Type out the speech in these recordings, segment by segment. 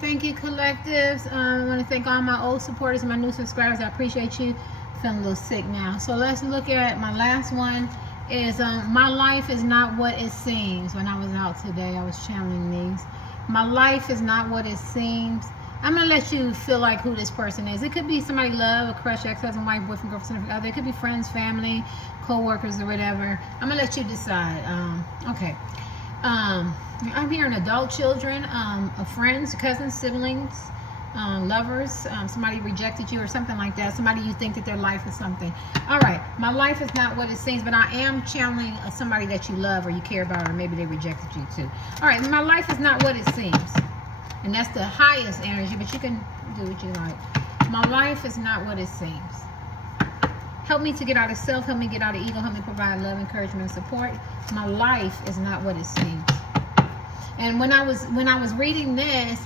thank you, collectives. I want to thank all my old supporters and my new subscribers. I appreciate you. Feeling a little sick now. So let's look at my last one. Is my life is not what it seems. When I was out today, I was channeling these. My life is not what it seems. I'm gonna let you feel like who this person is. It could be somebody you love, a crush, ex-husband, wife, boyfriend, girlfriend, significant other. It could be friends, family, co-workers, or whatever. I'm gonna let you decide. Okay. I'm hearing adult children, friends, cousins, siblings, lovers, somebody rejected you or something like that. Somebody you think that their life is something. All right, my life is not what it seems, but I am channeling somebody that you love or you care about, or maybe they rejected you too. All right, my life is not what it seems. And that's the highest energy, but you can do what you like. My life is not what it seems. Help me to get out of self, help me get out of ego, help me provide love, encouragement, and support. My life is not what it seems. And when I was reading this,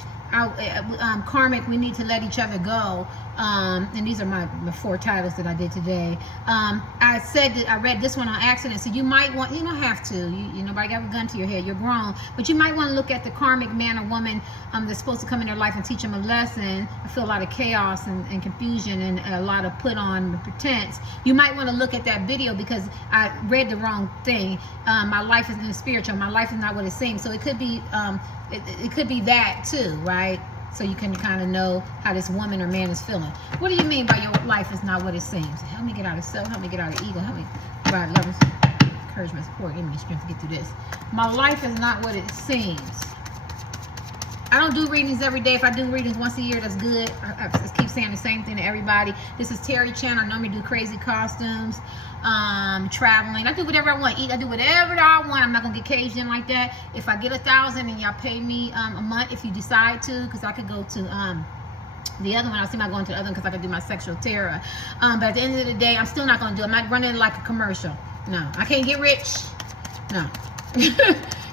karmic, we need to let each other go. And these are my 4 titles that I did today. I said that I read this one on accident, so you might want, you don't have to, you nobody got a gun to your head, you're grown, but you might want to look at the karmic man or woman that's supposed to come in their life and teach them a lesson. I feel a lot of chaos and confusion and a lot of put on pretense. You might want to look at that video because I read the wrong thing. My life is in the spiritual, my life is not what it seems. So it could be it could be that too, right? So you can kind of know how this woman or man is feeling. What do you mean by your life is not what it seems? Help me get out of self, help me get out of ego, help me provide love, encouragement, support, give me the strength to get through this. My life is not what it seems. I don't do readings every day. If I do readings once a year, that's good. I just keep saying the same thing to everybody. This is Terry Chan. I normally do crazy costumes, traveling. I do whatever I want. I do whatever I want. I'm not going to get caged in like that. If I get 1,000 and y'all pay me a month, if you decide to, because I could go to the other one. I was thinking about going to the other one because I could do my sexual terror. But at the end of the day, I'm still not going to do it. I'm not running like a commercial. No, I can't get rich. No.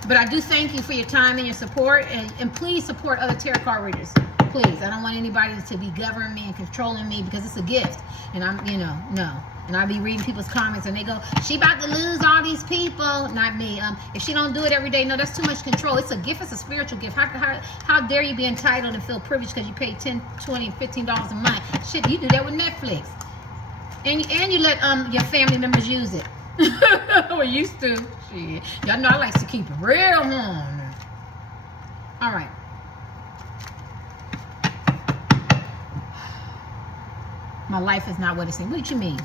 But I do thank you for your time and your support, and please support other tarot card readers. Please, I don't want anybody to be governing me and controlling me because it's a gift, and I'm, no. And I'll be reading people's comments and they go, she about to lose all these people. Not me. If she don't do it every day, no, that's too much control. It's a gift. It's a spiritual gift. How dare you be entitled and feel privileged because you pay $10, $20, $15 a month? Shit, you do that with Netflix, and you let your family members use it. We used to. Shit. Y'all know I like to keep it real home. All right. My life is not what it seems. What you mean?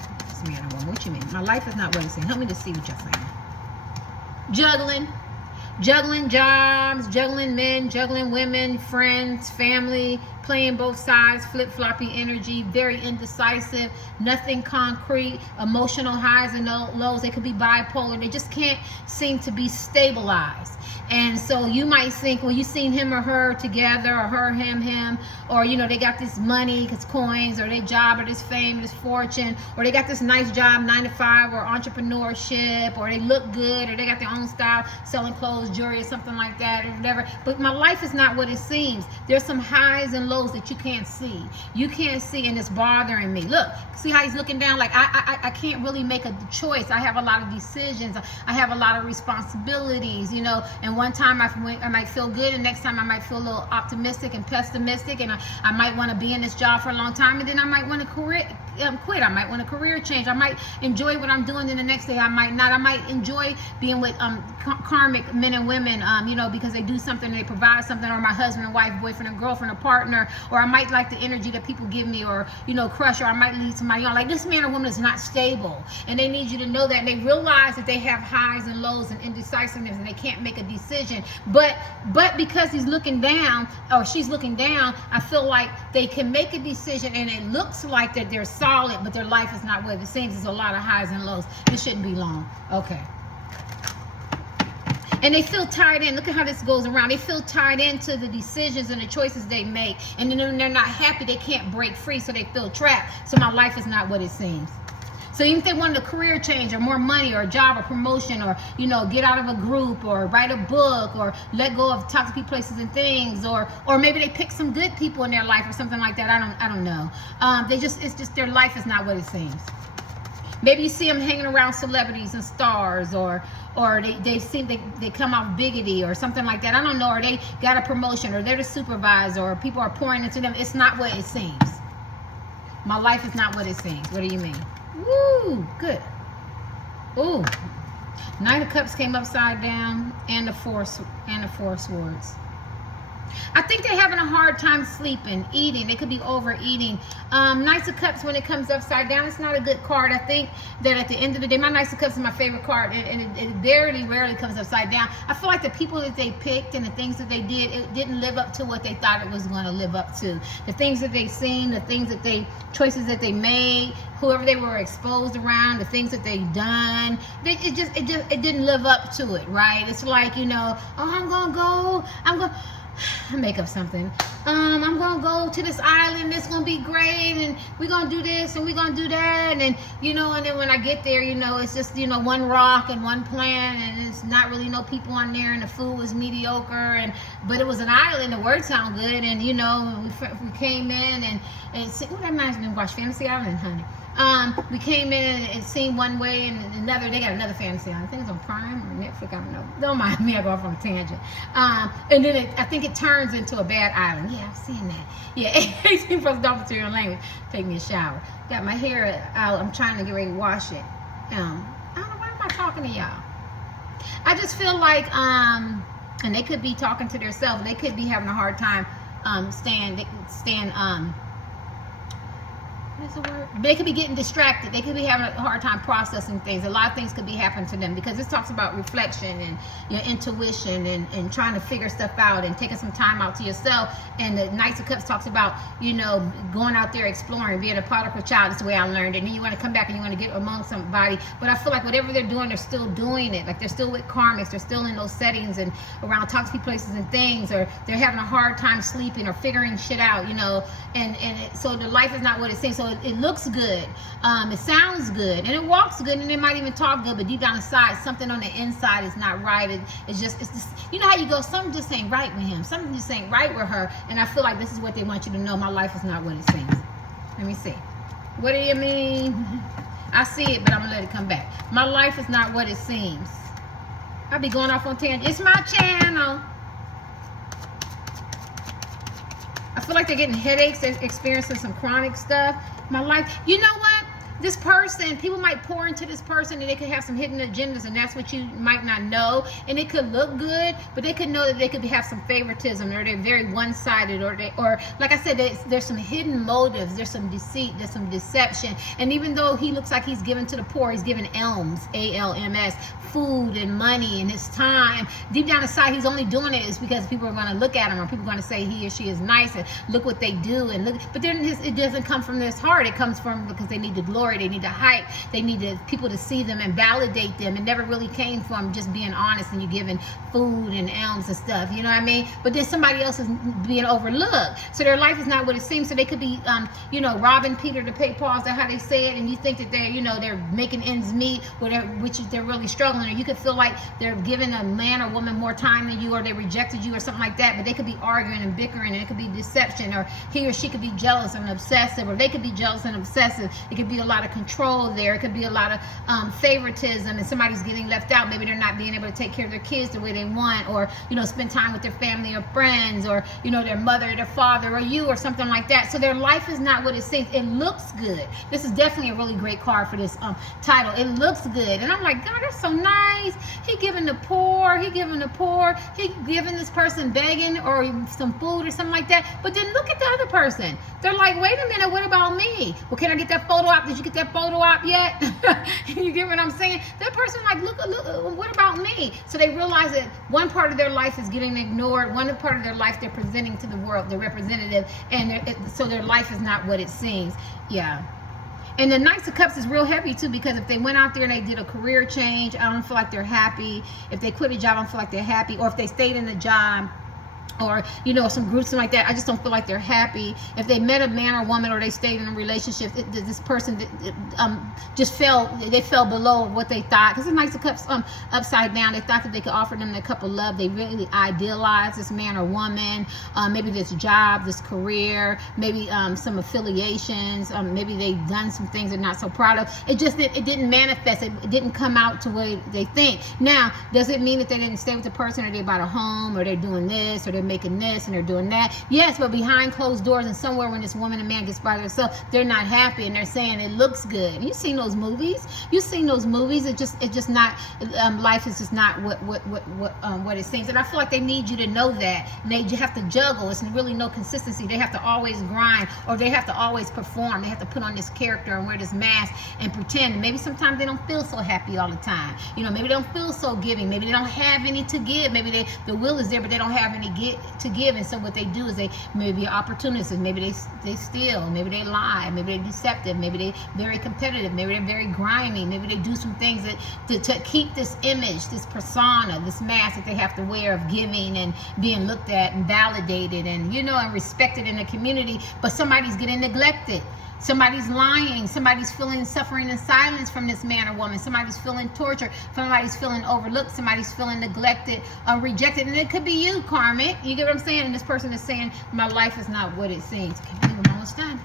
What you mean? My life is not what it seems. Help me to see what you're saying. Juggling jobs, juggling men, juggling women, friends, family, playing both sides, flip-floppy energy, very indecisive, nothing concrete, emotional highs and lows. They could be bipolar. They just can't seem to be stabilized. And so you might think, well, you seen him or her together, or her, him, or, they got this money, it's coins, or their job, or this fame, this fortune, or they got this nice job, 9 to 5, or entrepreneurship, or they look good, or they got their own style, selling clothes, jewelry, or something like that, or whatever. But my life is not what it seems. There's some highs and lows that you can't see. You can't see, and it's bothering me. Look, see how he's looking down? Like, I can't really make a choice. I have a lot of decisions. I have a lot of responsibilities, and one time I might feel good, and next time I might feel a little optimistic and pessimistic, and I might want to be in this job for a long time, and then I might want to quit. I might want a career change. I might enjoy what I'm doing, then the next day I might not. I might enjoy being with karmic men and women, because they do something, they provide something, or my husband and wife, boyfriend and girlfriend, or partner, or I might like the energy that people give me, or crush, or I might lead to my own. Like, this man or woman is not stable, and they need you to know that, and they realize that they have highs and lows and indecisiveness, and they can't make a decision. But because he's looking down, or she's looking down, I feel like they can make a decision, and it looks like that they're solid, but their life is not what it seems. There's a lot of highs and lows. This shouldn't be long. Okay. And they feel tied in. Look at how this goes around. They feel tied into the decisions and the choices they make. And then when they're not happy, they can't break free, so they feel trapped. So my life is not what it seems. So even if they wanted a career change, or more money, or a job, or promotion, or get out of a group, or write a book, or let go of toxic places and things, or maybe they pick some good people in their life or something like that. I don't know. It's just their life is not what it seems. Maybe you see them hanging around celebrities and stars, or or they seem they come off biggity or something like that. I don't know, or they got a promotion, or they're the supervisor, or people are pouring into them. It's not what it seems. My life is not what it seems. What do you mean? Woo, good. Ooh, Knight of Cups came upside down, and the Four of Swords. I think they're having a hard time sleeping, eating. They could be overeating. Knights of Cups, when it comes upside down, it's not a good card. I think that at the end of the day, my Knights of Cups is my favorite card, and it rarely comes upside down. I feel like the people that they picked and the things that they did, it didn't live up to what they thought it was going to live up to. The things that they seen, the things that choices that they made, whoever they were exposed around, the things that they done, it didn't live up to it, right? It's like, you know, oh, I'm gonna make up something. I'm gonna go to this island, it's gonna be great, and we're gonna do this and we're gonna do that, and you know, and then when I get there, you know, it's just, you know, one rock and one plant, and it's not really no people on there, and the food was mediocre, but it was an island, the words sound good, and you know, we came in and oh, that reminds me of watch Fantasy Island, honey. We came in and it seemed one way, and another. They got another Fantasy Island. I think it's on Prime or Netflix. I don't know. Don't mind me. I go off on a tangent. And then I think it turns into a bad island. Yeah, I've seen that. Yeah, 18 plus adult material language. Take me a shower. Got my hair out. I'm trying to get ready to wash it. I don't know, why am I talking to y'all? I just feel like and they could be talking to themselves. They could be having a hard time what is the word? They could be getting distracted. They could be having a hard time processing things. A lot of things could be happening to them because this talks about reflection and your intuition and trying to figure stuff out and taking some time out to yourself. And the Knights of Cups talks about, you know, going out there exploring, being a prodigal child. That's the way I learned it. And then you want to come back and you want to get among somebody. But I feel like whatever they're doing, they're still doing it. Like they're still with karmics. They're still in those settings and around toxic places and things. Or they're having a hard time sleeping or figuring shit out, you know. So the life is not what it seems. So it looks good, it sounds good, and it walks good, and it might even talk good, but deep down inside, something on the inside is not right. It's just, you know how you go, something just ain't right with him, something just ain't right with her, and I feel like this is what they want you to know. My life is not what it seems. Let me see. What do you mean? I see it, but I'm gonna let it come back. My life is not what it seems. I'll be going off on tangent. It's my channel. I feel like they're getting headaches, they're experiencing some chronic stuff. My life, you know what? This person, people might pour into this person and they could have some hidden agendas, and that's what you might not know. And it could look good, but they could know that they could have some favoritism, or they're very one-sided, or like I said, there's some hidden motives, there's some deceit, there's some deception. And even though he looks like he's giving to the poor, he's giving alms, A-L-M-S, food and money and his time. Deep down inside, he's only doing it is because people are going to look at him, or people are going to say he or she is nice and look what they do and look. But then it doesn't come from this heart. It comes from because they need the glory, they need the hype, they need people to see them and validate them. It never really came from just being honest and you giving food and alms and stuff. You know what I mean? But then somebody else is being overlooked. So their life is not what it seems. So they could be, you know, robbing Peter to pay Paul. Is that how they say it? And you think that they're, you know, they're making ends meet, which they're really struggling. Or you could feel like they're giving a man or woman more time than you, or they rejected you or something like that. But they could be arguing and bickering, and it could be deception, or he or she could be jealous and obsessive, or they could be jealous and obsessive. It could be a lot of control there. It could be a lot of favoritism, and somebody's getting left out. Maybe they're not being able to take care of their kids the way they want, or, you know, spend time with their family or friends, or, you know, their mother or their father or you or something like that. So their life is not what it seems. It looks good. This is definitely a really great card for this title. It looks good. And I'm like, God, that's so nice. He giving the poor. He giving the poor. He giving this person begging or some food or something like that. But then look at the other person. They're like, wait a minute, what about me? Well, can I get that photo op? Did you get that photo op yet? You get what I'm saying? That person like, look, what about me? So they realize that one part of their life is getting ignored. One part of their life they're presenting to the world, the representative, and so their life is not what it seems. Yeah. And the Knights of Cups is real heavy too, because if they went out there and they did a career change, I don't feel like they're happy. If they quit a job, I don't feel like they're happy. Or if they stayed in the job or you know, some groups like that. I just don't feel like they're happy. If they met a man or woman, or they stayed in a relationship, this person just fell below what they thought, because it's Knights of Cups upside down. They thought that they could offer them a cup of love. They really idealized this man or woman, maybe this job, this career, maybe some affiliations, maybe they've done some things they're not so proud of. It didn't manifest. It didn't come out to where they think. Now, does it mean that they didn't stay with the person, or they bought a home, or they're doing this, or they're making this, and they're doing that? Yes, but behind closed doors, and somewhere when this woman and man gets by themselves, they're not happy, and they're saying it looks good. You've seen those movies. You've seen those movies. It's just not. Life is just not what it seems. And I feel like they need you to know that. And they have to juggle. It's really no consistency. They have to always grind, or they have to always perform. They have to put on this character and wear this mask and pretend. And maybe sometimes they don't feel so happy all the time. You know, maybe they don't feel so giving. Maybe they don't have any to give. Maybe the will is there, but they don't have any to give. And so what they do is they maybe opportunists. Maybe they steal. Maybe they lie. Maybe they're deceptive. Maybe they're very competitive. Maybe they're very grimy. Maybe they do some things to keep this image, this persona, this mask that they have to wear of giving and being looked at and validated and, you know, and respected in the community. But somebody's getting neglected. Somebody's lying. Somebody's feeling suffering in silence from this man or woman. Somebody's feeling tortured. Somebody's feeling overlooked. Somebody's feeling neglected, rejected. And it could be you, karmic. You get what I'm saying? And this person is saying, my life is not what it seems. I can't believe I'm almost done.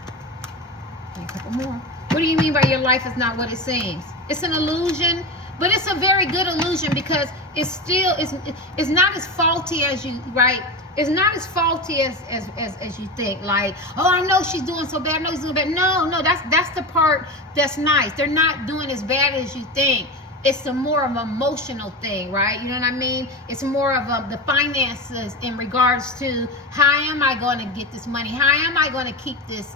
A couple more. What do you mean by your life is not what it seems? It's an illusion, but it's a very good illusion, because it's still, it's not as faulty as you, right? It's not as faulty as you think. Like, oh, I know she's doing so bad. I know he's doing bad. No, that's the part that's nice. They're not doing as bad as you think. It's a more of an emotional thing, right? You know what I mean? It's more of the finances in regards to, how am I going to get this money? How am I going to keep this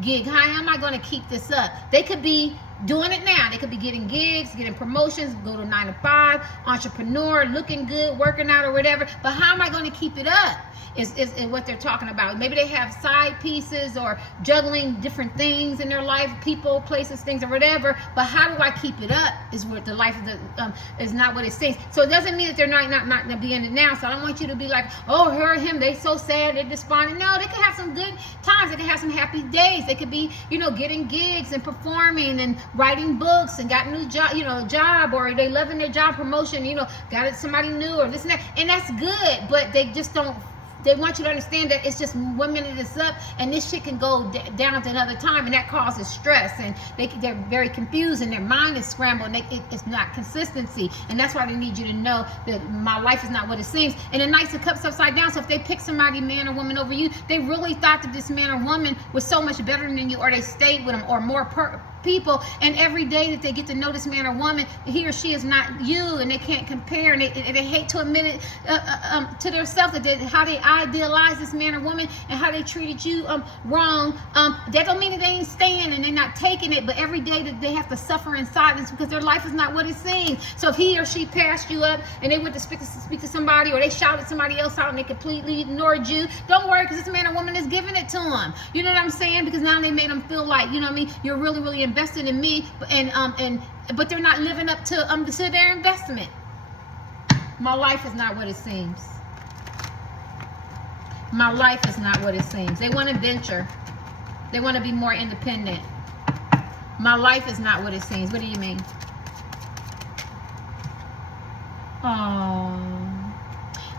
gig? How am I going to keep this up? They could be doing it now. They could be getting gigs, getting promotions, go to 9 to 5, entrepreneur, looking good, working out or whatever. But how am I going to keep it up? Is what they're talking about. Maybe they have side pieces or juggling different things in their life, people, places, things, or whatever. But how do I keep it up? Is what the life of the is not what it seems. So it doesn't mean that they're not going to be in it now. So I don't want you to be like, oh, her, him, they so sad, they're despondent. No, they could have some good times. They could have some happy days. They could be, you know, getting gigs and performing and writing books and got a new job, you know, job, or they loving their job promotion, you know, got it somebody new or this and that, and that's good. But they just don't. They want you to understand that it's just 1 minute it's up, and this shit can go down at another time, and that causes stress, and they're very confused, and their mind is scrambled, and it's not consistency. And that's why they need you to know that my life is not what it seems. And the Knights of Cups upside down. So if they pick somebody, man or woman, over you, they really thought that this man or woman was so much better than you, or they stayed with them, or more people, and every day that they get to know this man or woman, he or she is not you, and they can't compare, and they hate to admit it to themselves that how they idealize this man or woman and how they treated you wrong. That don't mean that they ain't staying and they're not taking it, but every day that they have to suffer in silence because their life is not what it seems. So if he or she passed you up and they went to speak to somebody, or they shouted somebody else out and they completely ignored you, don't worry, because this man or woman is giving it to them. You know what I'm saying? Because now they made them feel like, you know what I mean, you're really, really invested in me, but they're not living up to their investment. My life is not what it seems. My life is not what it seems. They want to venture. They want to be more independent. My life is not what it seems. What do you mean? Oh.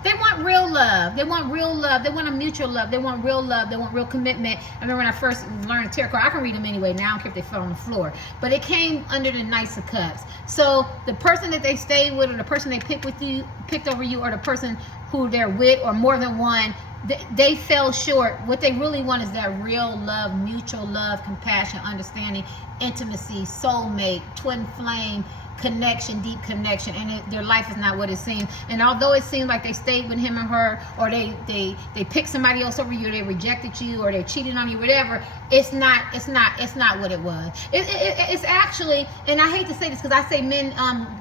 They want real love. They want real love. They want a mutual love. They want real love. They want real commitment. I remember when I first learned tarot card, I can read them anyway now. I don't care if they fell on the floor. But it came under the Knights of Cups. So the person that they stayed with, or the person they picked over you, or the person who they're with, or more than one, they fell short. What they really want is that real love, mutual love, compassion, understanding, intimacy, soulmate, twin flame, connection, deep connection, and their life is not what it seems. And although it seems like they stayed with him or her, or they picked somebody else over you, or they rejected you, or they cheated on you, whatever, it's not what it was. It's actually, and I hate to say this because I say men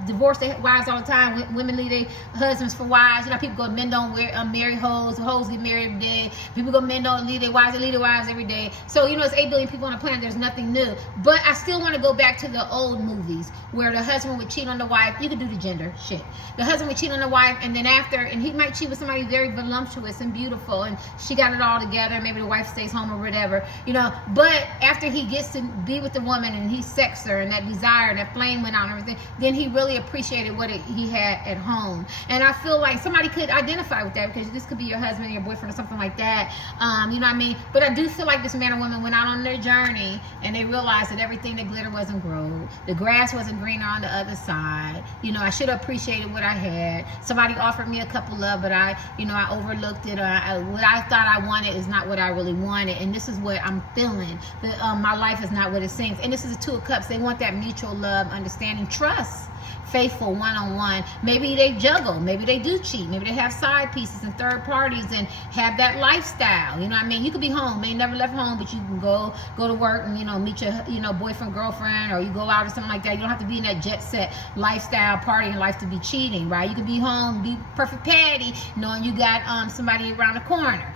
divorce their wives all the time. Women leave their husbands for wives. You know, people go, men don't marry hoes. Hoes get married every day. People go, men don't leave their wives. They leave their wives every day. So you know, it's 8 billion people on the planet. There's nothing new. But I still want to go back to the old movies where the husband husband would cheat on the wife. You could do the gender shit. The husband would cheat on the wife, and then after, and he might cheat with somebody very voluptuous and beautiful, and she got it all together. Maybe the wife stays home or whatever, you know. But after he gets to be with the woman and he sexed her, and that desire, that flame went out and everything, then he really appreciated what he had at home. And I feel like somebody could identify with that, because this could be your husband, your boyfriend, or something like that. You know what I mean? But I do feel like this man or woman went out on their journey, and they realized that everything that glitter wasn't gold. The grass wasn't greener on the other side. You know, I should have appreciated what I had. Somebody offered me a cup of love, but I overlooked it. Or what I thought I wanted is not what I really wanted. And this is what I'm feeling. My life is not what it seems. And this is the Two of Cups. They want that mutual love, understanding, trust. Faithful, one-on-one. Maybe they juggle, maybe they do cheat, maybe they have side pieces and third parties and have that lifestyle. You know what I mean? You could be home, may never left home, but you can go to work and meet your boyfriend, girlfriend, or you go out or something like that. You don't have to be in that jet set lifestyle, partying life to be cheating, right? You could be home, be perfect patty, knowing you got somebody around the corner.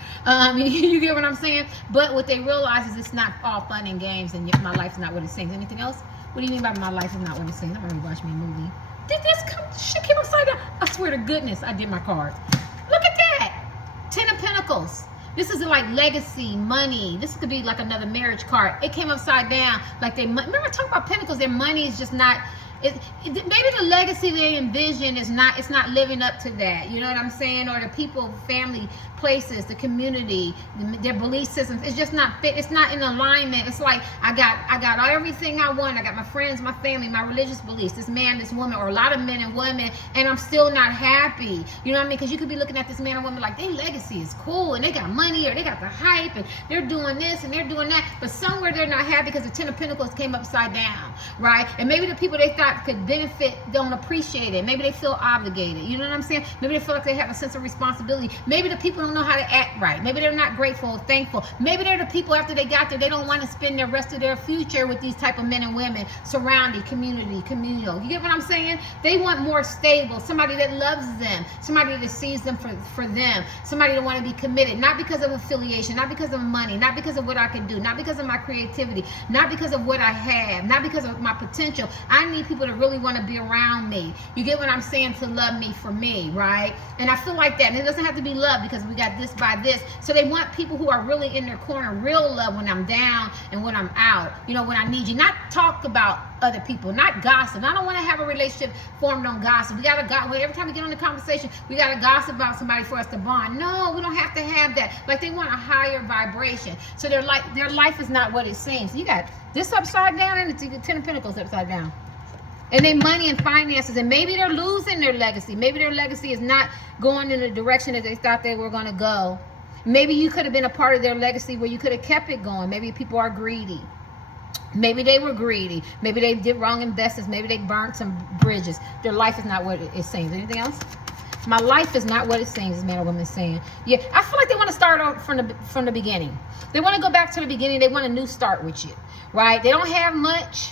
You get what I'm saying? But what they realize is it's not all fun and games, and my life's not what it seems. Anything else? What do you mean by my life is not what it seems? I'm gonna watch me a movie. Did this shit came upside down? I swear to goodness, I did my cards. Look at that. 10 of Pentacles. This is like legacy, money. This could be like another marriage card. It came upside down. Like remember I talked about Pentacles, their money is just not, maybe the legacy they envision it's not living up to that. You know what I'm saying? Or the people, family, places, the community, their belief systems, it's just not fit. It's not in alignment. It's like I got everything I want. I got my friends, my family, my religious beliefs, this man, this woman, or a lot of men and women, and I'm still not happy. You know what I mean? Because you could be looking at this man or woman like their legacy is cool and they got money or they got the hype and they're doing this and they're doing that, but somewhere they're not happy because the 10 of Pentacles came upside down, right? And maybe the people they thought could benefit don't appreciate it. Maybe they feel obligated. You know what I'm saying? Maybe they feel like they have a sense of responsibility. Maybe the people don't know how to act right. Maybe they're not grateful or thankful. Maybe they're the people after they got there, they don't want to spend the rest of their future with these type of men and women, surrounding, communal. You get what I'm saying? They want more stable, somebody that loves them, somebody that sees them for them, somebody that want to be committed, not because of affiliation, not because of money, not because of what I can do, not because of my creativity, not because of what I have, not because of my potential. I need people to really want to be around me. You get what I'm saying? To love me for me, right? And I feel like that. And it doesn't have to be love because we got this by this. So they want people who are really in their corner, real love when I'm down and when I'm out, when I need you. Not talk about other people, not gossip. I don't want to have a relationship formed on gossip. We got to gossip. Every time we get on the conversation, we got to gossip about somebody for us to bond. No, we don't have to have that. Like they want a higher vibration. So their life is not what it seems. You got this upside down and the 10 of Pentacles upside down. And their money and finances, and maybe they're losing their legacy. Maybe their legacy is not going in the direction that they thought they were going to go. Maybe you could have been a part of their legacy where you could have kept it going. Maybe people are greedy. Maybe they were greedy. Maybe they did wrong investments. Maybe they burnt some bridges. Their life is not what it seems. Anything else? My life is not what it seems, this man or woman is saying. Yeah, I feel like they want to start out from the beginning. They want to go back to the beginning. They want a new start with you, right? They don't have much.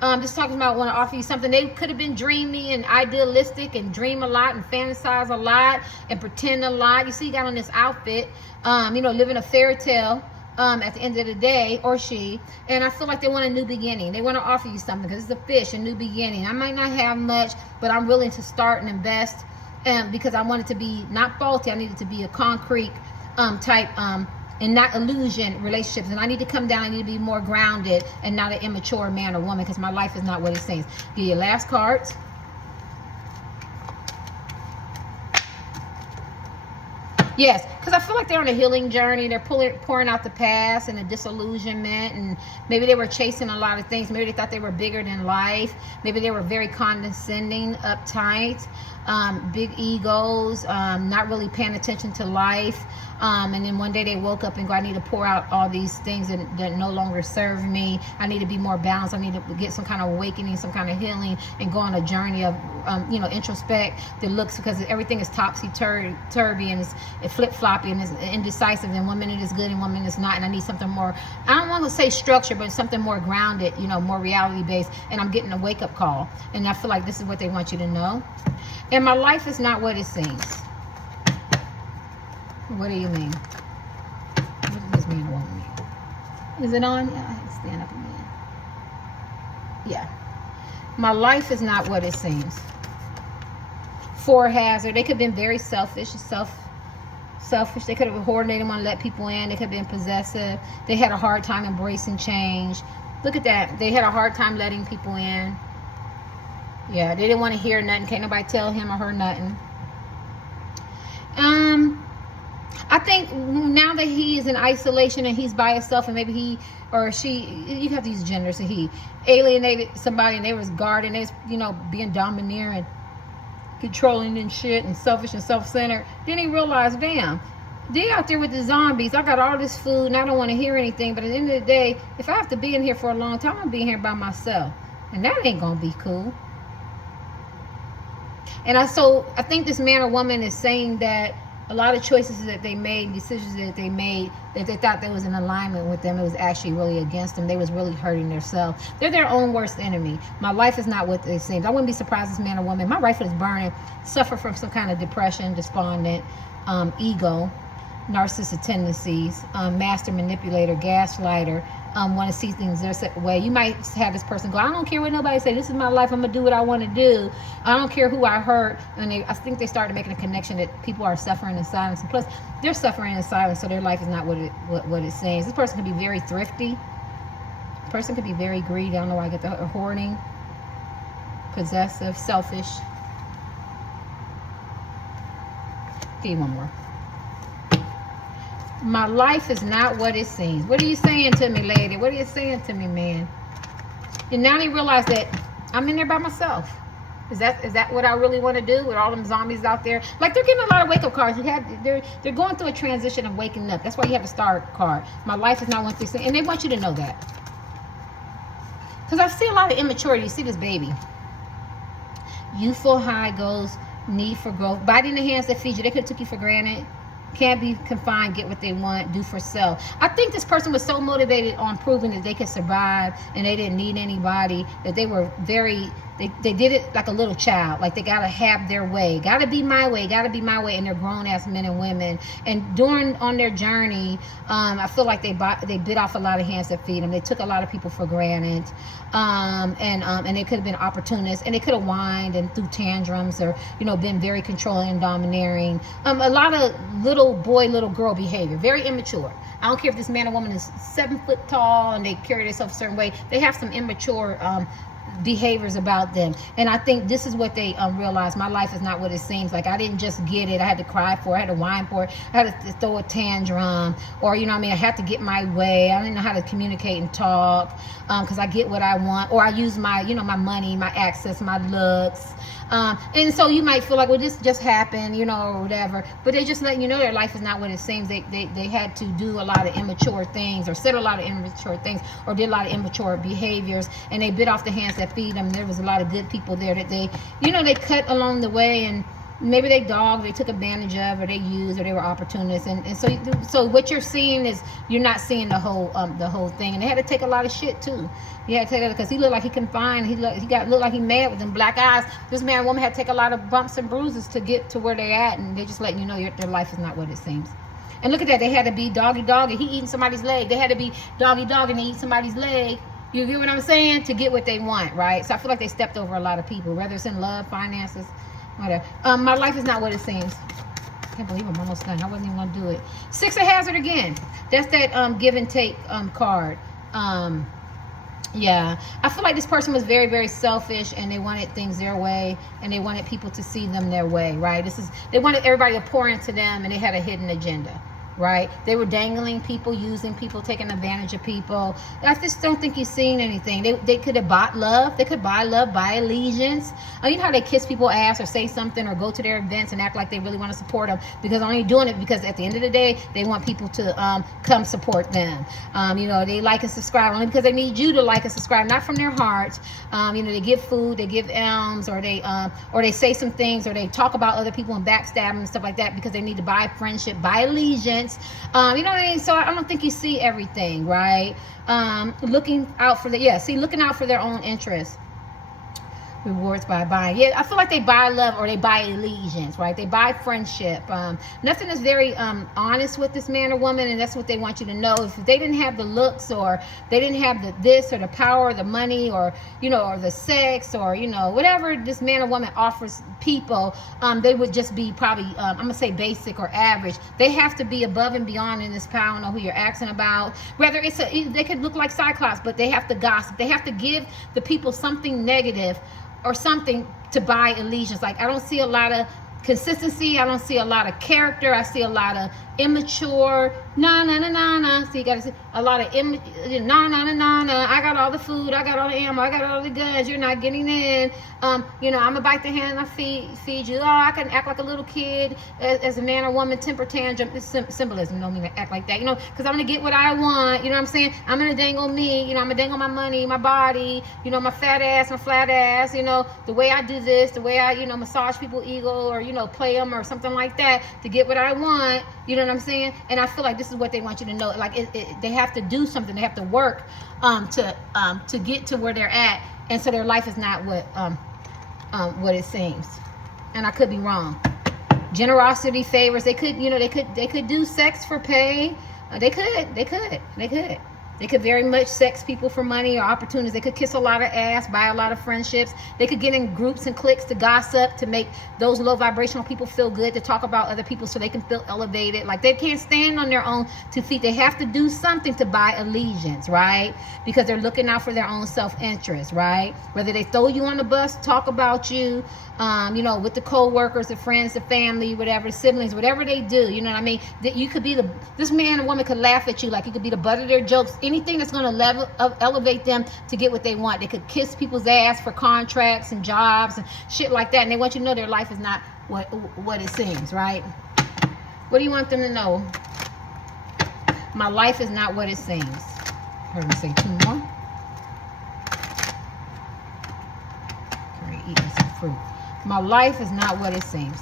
Just talking about want to offer you something. They could have been dreamy and idealistic and dream a lot and fantasize a lot and pretend a lot. You see, you got on this outfit, living a fairy tale at the end of the day, or she. And I feel like they want a new beginning. They want to offer you something because it's a fish, a new beginning. I might not have much, but I'm willing to start and invest because I want it to be not faulty. I need it to be a concrete type and not illusion relationships. And I need to come down. I need to be more grounded and not an immature man or woman because my life is not what it seems. Give your last cards. Yes, because I feel like they're on a healing journey. They're pouring out the past and a disillusionment, and maybe they were chasing a lot of things. Maybe they thought they were bigger than life. Maybe they were very condescending, uptight, big egos, not really paying attention to life. And then one day they woke up and go, I need to pour out all these things that no longer serve me. I need to be more balanced. I need to get some kind of awakening, some kind of healing, and go on a journey of, introspect the looks, because everything is topsy-turvy and it's flip-floppy and it's indecisive, and 1 minute is good and 1 minute is not. And I need something more, I don't want to say structure, but something more grounded, more reality-based. And I'm getting a wake-up call. And I feel like this is what they want you to know. And my life is not what it seems. What do you mean? What does this mean or won't mean? Is it on? Yeah, I have to stand up again. Yeah. My life is not what it seems. 4 Hazard. They could have been very selfish. Selfish. They could have hoarded. They didn't want to let people in. They could have been possessive. They had a hard time embracing change. Look at that. They had a hard time letting people in. Yeah, they didn't want to hear nothing. Can't nobody tell him or her nothing. I think now that he is in isolation and he's by himself, and maybe he or she, you have to use gender, so he alienated somebody and they was guarding, they was, you know, being domineering, controlling and shit, and selfish and self-centered. Then he realized, damn, they out there with the zombies. I got all this food and I don't want to hear anything. But at the end of the day, if I have to be in here for a long time, I'm being here by myself. And that ain't going to be cool. And I think this man or woman is saying that a lot of choices that they made, decisions that they made, that they thought that was in alignment with them, it was actually really against them. They was really hurting themselves. They're their own worst enemy. My life is not what it seems. I wouldn't be surprised this man or woman, my rifle is burning, suffer from some kind of depression, despondent, ego, narcissistic tendencies, master manipulator, gaslighter, want to see things their way. You might have this person go, I don't care what nobody say, this is my life, I'm gonna do what I want to do, I don't care who I hurt. And I think they started making a connection that people are suffering in silence, and plus they're suffering in silence, so their life is not what it seems. This person can be very thrifty, this person could be very greedy. I don't know why I get the hoarding, possessive, selfish. Give you one more. My life is not what it seems. What are you saying to me, lady? What are you saying to me, man? And now they realize that I'm in there by myself. Is that what I really want to do with all them zombies out there? Like, they're getting a lot of wake-up cards. They're going through a transition of waking up. That's why you have a star card. My life is not what they say. And they want you to know that. Because I see a lot of immaturity. You see this baby. Youthful high goes, need for growth. Body in the hands that feed you. They could have took you for granted. Can't be confined, get what they want, do for self. I think this person was so motivated on proving that they could survive and they didn't need anybody, that they were they did it like a little child. Like, they gotta have their way, gotta be my way, and they're grown-ass men and women. And on their journey, I feel like they bit off a lot of hands that feed them. They took a lot of people for granted, and they could have been opportunists, and they could have whined and threw tantrums, or, you know, been very controlling and domineering. A lot of little boy, little girl behavior, very immature. I don't care if this man or woman is 7 foot tall and they carry themselves a certain way. They have some immature behaviors about them. And I think this is what they realize. My life is not what it seems. Like, I didn't just get it. I had to cry for it. I had to whine for it. I had to throw a tantrum, or, you know what I mean, I had to get my way. I didn't know how to communicate and talk, because I get what I want, or I use my, you know, my money, my access, my looks. And so you might feel like, well, this just happened, you know, or whatever. But they just letting you know their life is not what it seems. They had to do a lot of immature things, or said a lot of immature things, or did a lot of immature behaviors, and they bit off the hands that feed them. There was a lot of good people there that they, you know, they cut along the way, and maybe they took advantage of, or they used, or they were opportunists. And so what you're seeing is, you're not seeing the whole thing. And they had to take a lot of shit too. You had to take that, because he looked like he confined. He looked like he mad with them black eyes. This man and woman had to take a lot of bumps and bruises to get to where they're at, and they're just letting you know their life is not what it seems. And look at that. They had to be doggy dog, and he eating somebody's leg. They had to be doggy dog, and they eat somebody's leg. You get what I'm saying? To get what they want, right? So I feel like they stepped over a lot of people, whether it's in love, finances, whatever. My life is not what it seems. I can't believe I'm almost done. I wasn't even going to do it. 6 of Hazard again. That's that give and take card. Yeah, I feel like this person was very, very selfish, and they wanted things their way, and they wanted people to see them their way, right? They wanted everybody to pour into them, and they had a hidden agenda. Right? They were dangling people, using people, taking advantage of people. I just don't think you've seen anything. They could have bought love. They could buy love, buy allegiance. You know how they kiss people's ass, or say something, or go to their events and act like they really want to support them, because they're only doing it because at the end of the day, they want people to come support them. You know, they like and subscribe only because they need you to like and subscribe, not from their hearts. You know, they give food, they give alms, or they say some things, or they talk about other people and backstab them and stuff like that, because they need to buy friendship, buy allegiance. You know what I mean? So I don't think you see everything, right? Looking out for looking out for their own interests. Rewards by buying. Yeah, I feel like they buy love or they buy allegiance, right? They buy friendship. Nothing is very honest with this man or woman, and that's what they want you to know. If they didn't have the looks, or they didn't have the this or the power or the money, or or the sex, or whatever this man or woman offers people, they would just be probably I'm gonna say basic or average. They have to be above and beyond in this power. I don't know who you're asking about. Whether they could look like Cyclops, but they have to gossip. They have to give the people something negative or something to buy allegiance. Like, I don't see a lot of consistency. I don't see a lot of character. I see a lot of immature. See, you gotta see a lot of I got all the food. I got all the ammo. I got all the guns. You're not getting in. I'm gonna bite the hand and I feed you. Oh, I can act like a little kid as a man or woman, temper tantrum. It's symbolism. Don't mean to act like that, because I'm gonna get what I want. You know what I'm saying? I'm gonna dangle me. I'm gonna dangle my money, my body. My fat ass, my flat ass. The way I do this, the way I massage people's ego, or play them or something like that to get what I want. You know what I'm saying? And I feel like this is what they want you to know. Like, they have to do something. They have to work to get to where they're at, and so their life is not what it seems. And I could be wrong. Generosity, favors. They could they could do sex for pay. They could very much sex people for money or opportunities. They could kiss a lot of ass, buy a lot of friendships. They could get in groups and cliques to gossip, to make those low vibrational people feel good, to talk about other people so they can feel elevated. Like, they can't stand on their own 2 feet. They have to do something to buy allegiance, right? Because they're looking out for their own self-interest, right? Whether they throw you on the bus, talk about you, with the co-workers, the friends, the family, whatever, siblings, whatever they do, you know what I mean? That you could be this man or woman could laugh at you, like you could be the butt of their jokes. Anything that's going to elevate them to get what they want. They could kiss people's ass for contracts and jobs and shit like that. And they want you to know their life is not what it seems, right? What do you want them to know? My life is not what it seems. Heard me say 2 more. Okay, eating some fruit. My life is not what it seems.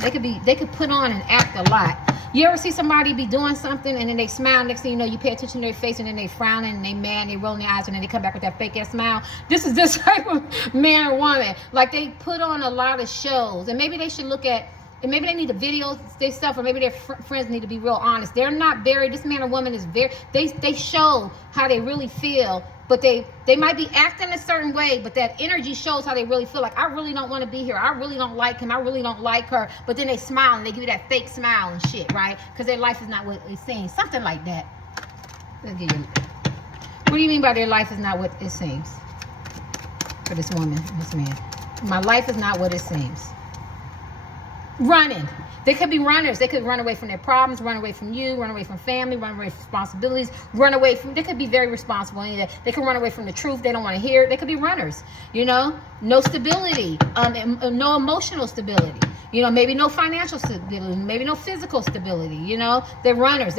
They could put on and act a lot. You ever see somebody be doing something and then they smile? Next thing you know, you pay attention to their face, and then they frowning and they mad and they rolling their eyes, and then they come back with that fake ass smile. This is this type of man or woman. Like, they put on a lot of shows, and maybe they should look at, and maybe they need to video their stuff, or maybe their friends need to be real honest. They're not this man or woman is they show how they really feel, but they might be acting a certain way, but that energy shows how they really feel. Like, I really don't want to be here. I really don't like him. I really don't like her. But then they smile and they give you that fake smile and shit, right? Because their life is not what it seems. Something like that. Let's give you. What do you mean by their life is not what it seems? For this woman, this man. My life is not what it seems. Running. They could be runners. They could run away from their problems, run away from you, run away from family, run away from responsibilities, run away from, they could be very responsible. They could run away from the truth. They don't want to hear it. They could be runners, no stability, no emotional stability, maybe no financial stability, maybe no physical stability, they're runners,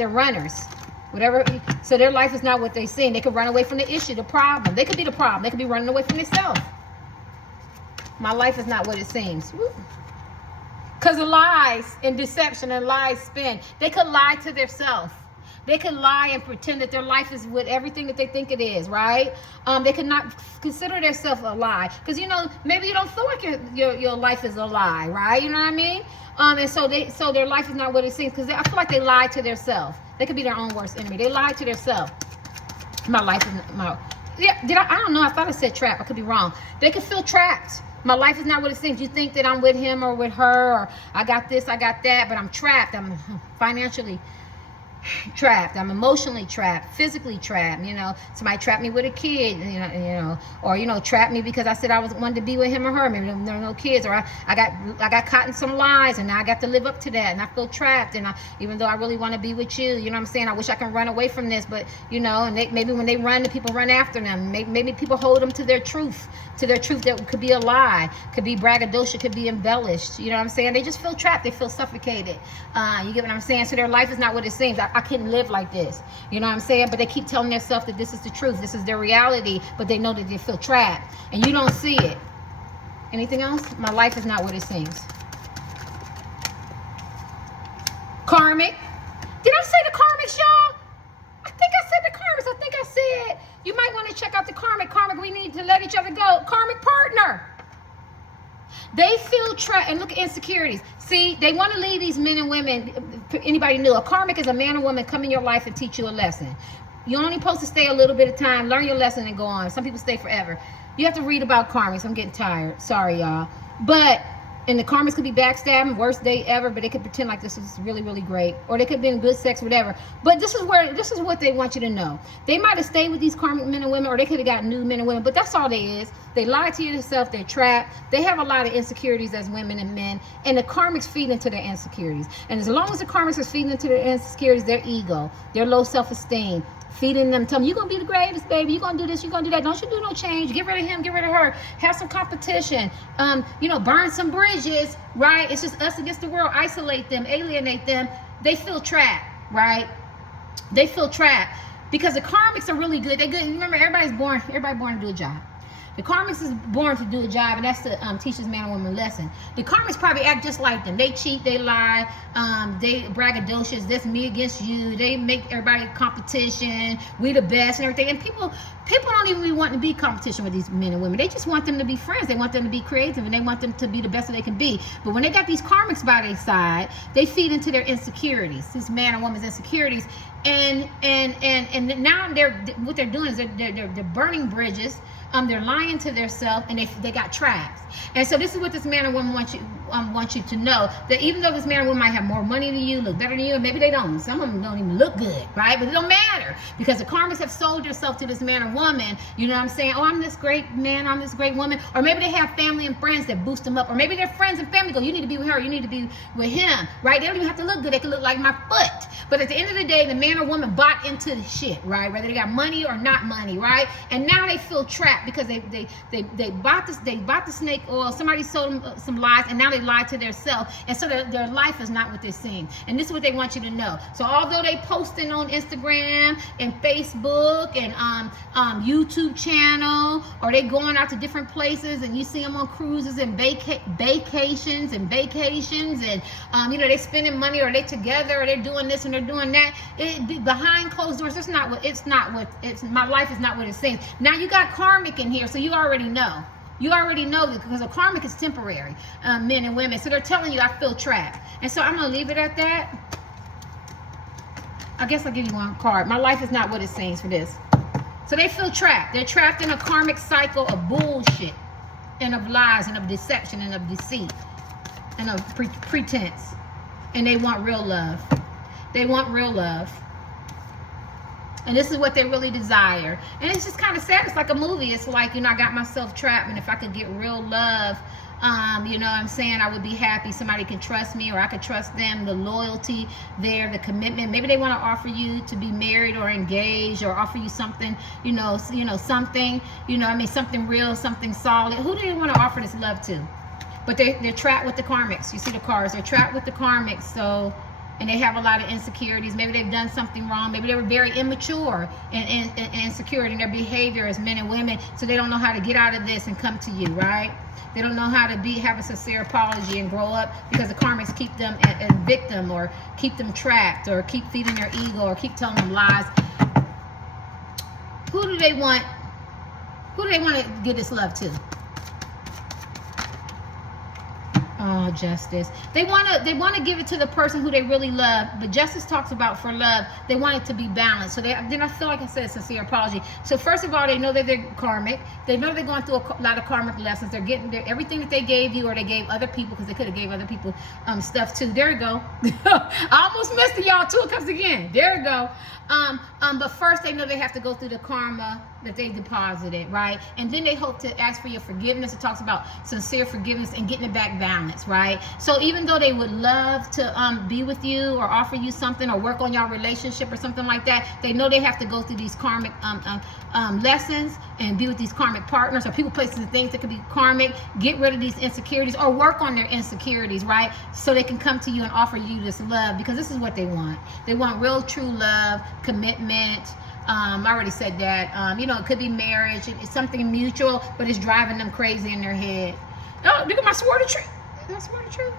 whatever. So their life is not what they seem. They could run away from the issue, the problem. They could be the problem. They could be running away from themselves. My life is not what it seems. Woo. Because of lies and deception and lies spin. They could lie to themselves. They could lie and pretend that their life is with everything that they think it is, right? They could not consider themselves a lie. Because, maybe you don't feel like your life is a lie, right? You know what I mean? And so their life is not what it seems. Because I feel like they lie to themselves. They could be their own worst enemy. They lie to themselves. My life is my... Yeah, I don't know. I thought I said trap. I could be wrong. They could feel trapped. My life is not what it seems. You think that I'm with him or with her, or I got this, I got that, but I'm trapped. I'm financially trapped. I'm emotionally trapped, physically trapped. Somebody trapped me with a kid, or trapped me because I said I wanted to be with him or her. Maybe there are no kids, or I got caught in some lies, and now I got to live up to that, and I feel trapped. And even though I really want to be with you, you know what I'm saying? I wish I can run away from this, but and maybe when they run, the people run after them. Maybe people hold them to their truth that could be a lie, could be braggadocio, could be embellished. You know what I'm saying? They just feel trapped. They feel suffocated. You get what I'm saying? So their life is not what it seems. I couldn't live like this. You know what I'm saying? But they keep telling themselves that this is the truth. This is their reality. But they know that they feel trapped. And you don't see it. Anything else? My life is not what it seems. Karmic. Did I say the karmics, y'all? I think I said the karmics. I think I said you might want to check out the karmic. Karmic, we need to let each other go, karmic partner. They feel trapped. And look at insecurities. See, they want to leave these men and women. Anybody knew a karmic is a man or woman come in your life and teach you a lesson. You're only supposed to stay a little bit of time, learn your lesson, and go on. Some people stay forever. You have to read about karmics. I'm getting tired. Sorry, y'all. But, and the karmics could be backstabbing, worst day ever, but they could pretend like this is really, really great. Or they could be in good sex, whatever. But this is what they want you to know. They might have stayed with these karmic men and women, or they could have got new men and women, but that's all they is. They lie to you themselves, they're trapped. They have a lot of insecurities as women and men, and the karmics feed into their insecurities. And as long as the karmics is feeding into their insecurities, their ego, their low self-esteem, feeding them, telling them, you're going to be the greatest, baby. You're going to do this, you're going to do that. Don't you do no change. Get rid of him, get rid of her. Have some competition. Burn some bridges, right? It's just us against the world. Isolate them, alienate them. They feel trapped, right? They feel trapped because the karmics are really good. They're good. Remember, everybody born to do a job. The karmics is born to do a job, and that's to teach this man or woman a lesson. The karmics probably act just like them. They cheat, they lie, they braggadocious. That's me against you. They make everybody competition. We the best and everything. And people don't even really want to be competition with these men and women. They just want them to be friends. They want them to be creative, and they want them to be the best that they can be. But when they got these karmics by their side, they feed into their insecurities. This man or woman's insecurities, and now what they're doing is they're burning bridges. They're lying to themselves, and they got traps. And so this is what this man or woman wants you to know, that even though this man or woman might have more money than you, look better than you, and maybe they don't. Some of them don't even look good, right? But it don't matter, because the karmics have sold themselves to this man or woman. You know what I'm saying? Oh, I'm this great man, I'm this great woman. Or maybe they have family and friends that boost them up. Or maybe their friends and family go, you need to be with her, you need to be with him, right? They don't even have to look good. They can look like my foot. But at the end of the day, the man or woman bought into the shit, right? Whether they got money or not money, right? And now they feel trapped because they bought the snake oil. Somebody sold them some lies, and now they lie to themselves, and so their life is not what they seem. And this is what they want you to know. So although they posting on Instagram and Facebook and YouTube channel, or they going out to different places, and you see them on cruises and vacations, and they spending money, or they together, or they're doing this and they're doing that. Behind closed doors, my life is not what it seems. Now you got karmic in here, so you already know. You already know that, because a karmic is temporary, men and women. So they're telling you, I feel trapped. And so I'm going to leave it at that. I guess I'll give you one card. My life is not what it seems for this. So they feel trapped. They're trapped in a karmic cycle of bullshit, and of lies, and of deception, and of deceit, and of pretense. And they want real love. They want real love. And this is what they really desire. And it's just kind of sad. It's like a movie. It's like, I got myself trapped, and if I could get real love, you know what I'm saying, I would be happy. Somebody can trust me, or I could trust them. The loyalty there, the commitment. Maybe they want to offer you to be married or engaged, or offer you something, something, something real, something solid. Who do they want to offer this love to? But they're trapped with the karmics. You see the cards. They're trapped with the karmics. So, and they have a lot of insecurities. Maybe they've done something wrong. Maybe they were very immature and insecure in their behavior as men and women. So they don't know how to get out of this and come to you, right? They don't know how to have a sincere apology and grow up, because the karmics keep them as victim, or keep them trapped, or keep feeding their ego, or keep telling them lies. Who do they want to give this love to? Oh, justice. They want to give it to the person who they really love, but justice talks about, for love, they want it to be balanced. So then I feel like I said sincere apology. So first of all, they know that they're karmic. They know they're going through a lot of karmic lessons. They're getting everything that they gave you, or they gave other people, because they could have gave other people stuff too. There you go. I almost missed it, y'all, too. It comes again. There you go. But first they know they have to go through the karma that they deposited, right? And then they hope to ask for your forgiveness. It talks about sincere forgiveness and getting it back balanced, right? So even though they would love to be with you, or offer you something, or work on your relationship or something like that, they know they have to go through these karmic lessons, and be with these karmic partners, or people, places, and things that could be karmic. Get rid of these insecurities, or work on their insecurities, right? So they can come to you and offer you this love, because this is what they want. They want real, true love, commitment. I already said that. It could be marriage. It's something mutual, but it's driving them crazy in their head. Oh, look at my sword of truth. Is that sword of truth?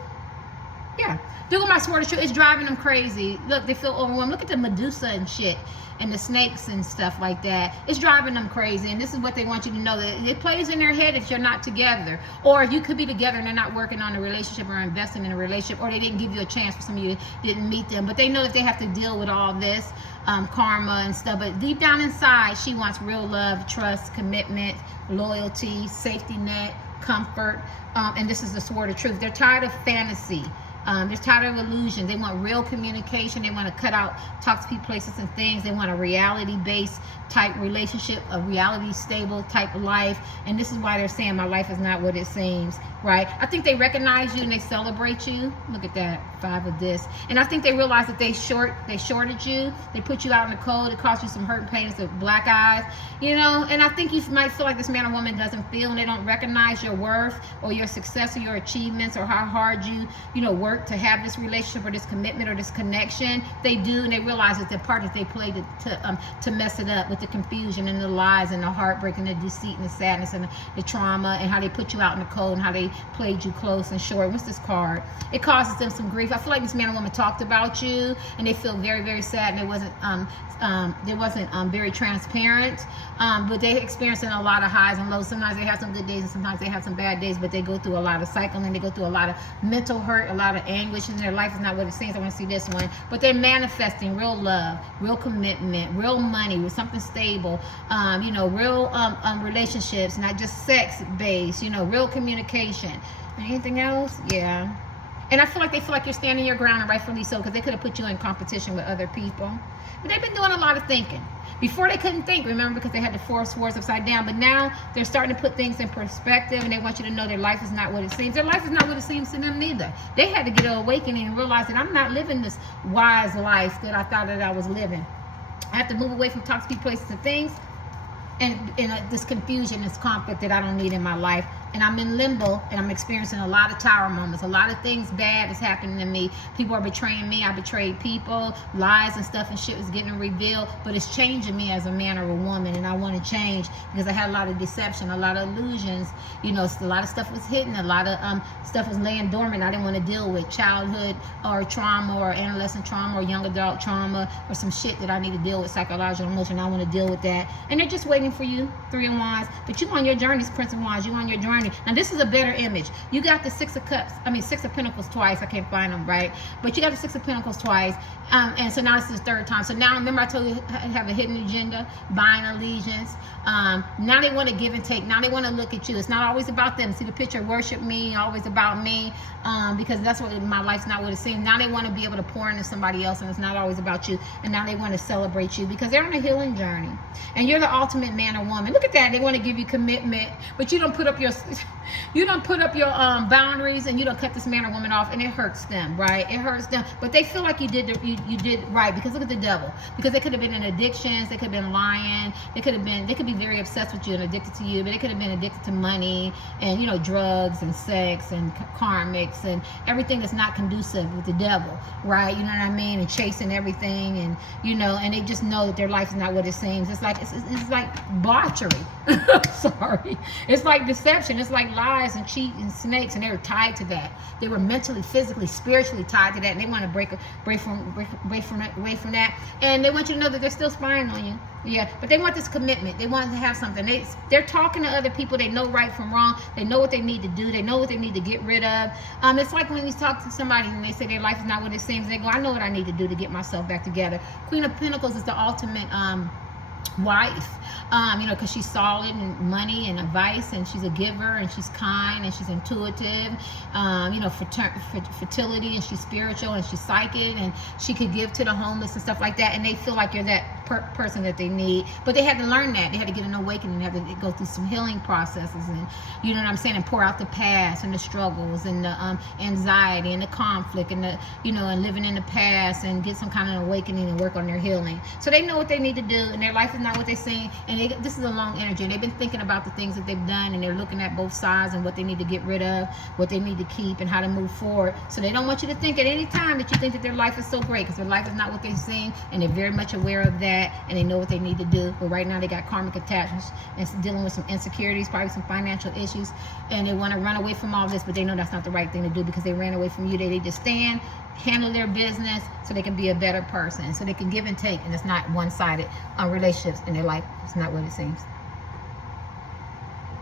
Yeah. Google my sword of truth. It's driving them crazy. Look, they feel overwhelmed. Look at the Medusa and shit and the snakes and stuff like that. It's driving them crazy. And this is what they want you to know, that it plays in their head that you're not together. Or you could be together and they're not working on a relationship or investing in a relationship, or they didn't give you a chance, for some of you didn't meet them. But they know that they have to deal with all this karma and stuff. But deep down inside, she wants real love, trust, commitment, loyalty, safety net, comfort. And this is the sword of truth. They're tired of fantasy. They're tired of illusion. They want real communication. They want to cut out toxic places and things. They want a reality-based type relationship, a reality-stable type life. And this is why they're saying my life is not what it seems, right? I think they recognize you and they celebrate you. Look at that, 5 of this. And I think they realize that they shorted you. They put you out in the cold. It caused you some hurt and pain. It's black eyes, you know. And I think you might feel like this man or woman doesn't feel, and they don't recognize your worth or your success or your achievements or how hard you know, work to have this relationship or this commitment or this connection. They do, and they realize it's the part that they play to mess it up with the confusion and the lies and the heartbreak and the deceit and the sadness and the trauma, and how they put you out in the cold and how they played you close and short. What's this card? It causes them some grief. I feel like this man or woman talked about you and they feel very, very sad, and they wasn't very transparent, but they experiencing a lot of highs and lows. Sometimes they have some good days and sometimes they have some bad days, but they go through a lot of cycling. They go through a lot of mental hurt, a lot of anguish, and their life is not what it seems. I want to see this one, but they're manifesting real love, real commitment, real money, with something stable, you know, real relationships, not just sex based, you know, real communication. Anything else? Yeah. And I feel like they feel like you're standing your ground, and rightfully so, because they could have put you in competition with other people. But they've been doing a lot of thinking. Before they couldn't think, remember, because they had the 4 swords upside down. But now they're starting to put things in perspective, and they want you to know their life is not what it seems. Their life is not what it seems to them neither. They had to get an awakening and realize that I'm not living this wise life that I thought that I was living. I have to move away from toxic places and things, and this confusion, this conflict that I don't need in my life. And I'm in limbo, and I'm experiencing a lot of tower moments. A lot of things bad is happening to me. People are betraying me. I betrayed people. Lies and stuff and shit was getting revealed. But it's changing me as a man or a woman, and I want to change because I had a lot of deception, a lot of illusions. You know, a lot of stuff was hidden. A lot of stuff was laying dormant. I didn't want to deal with childhood or trauma or adolescent trauma or young adult trauma or some shit that I need to deal with, psychological, emotional. I want to deal with that. And they're just waiting for you, 3 of Wands. But you on your journey, Prince of Wands. You on your journey. Now this is a better image. You got the 6 of Cups, 6 of Pentacles twice. I can't find them, right? But you got the 6 of Pentacles twice. And so now this is the 3rd time. So now, remember I told you I have a hidden agenda, buying allegiance. Now they want to give and take. Now they want to look at you. It's not always about them. See the picture, worship me, always about me, because that's what my life's not what it seems. Now they want to be able to pour into somebody else, and it's not always about you. And now they want to celebrate you because they're on a healing journey. And you're the ultimate man or woman. Look at that. They want to give you commitment, but you don't put up your boundaries, and you don't cut this man or woman off, and it hurts them, right? It hurts them, but they feel like you did right, because look at the devil. Because they could have been in addictions, they could have been lying, they could be very obsessed with you and addicted to you, but they could have been addicted to money and, you know, drugs and sex and karmics and everything that's not conducive with the devil, right? You know what I mean? And chasing everything, and you know, and they just know that their life is not what it seems. It's like debauchery. Sorry, it's like deception. It's like lies and cheat and snakes, and they were tied to that. They were mentally, physically, spiritually tied to that, and they want to break away from that. And they want you to know that they're still spying on you. Yeah, but they want this commitment. They want to have something. They're talking to other people. They know right from wrong. They know what they need to do. They know what they need to get rid of. It's like when you talk to somebody and they say their life is not what it seems. They go, I know what I need to do to get myself back together. Queen of Pentacles is the ultimate wife, you know, because she's solid and money and advice, and she's a giver, and she's kind, and she's intuitive, you know, fertility, and she's spiritual, and she's psychic, and she could give to the homeless and stuff like that, and they feel like you're that person that they need. But they had to learn that. They had to get an awakening. They had to go through some healing processes, and you know what I'm saying, and pour out the past and the struggles and the anxiety and the conflict and the, you know, and living in the past, and get some kind of awakening and work on their healing. So they know what they need to do, and their life is not what they see. And this is a long energy, and they've been thinking about the things that they've done, and they're looking at both sides and what they need to get rid of, what they need to keep, and how to move forward. So they don't want you to think at any time that you think that their life is so great, because their life is not what they seem, and they're very much aware of that. bad, and they know what they need to do. But right now they got karmic attachments and dealing with some insecurities, probably some financial issues, and they want to run away from all this, but they know that's not the right thing to do because they ran away from you. They need to stand, handle their business so they can be a better person, so they can give and take, and it's not one-sided on relationships in their life. It's not what it seems.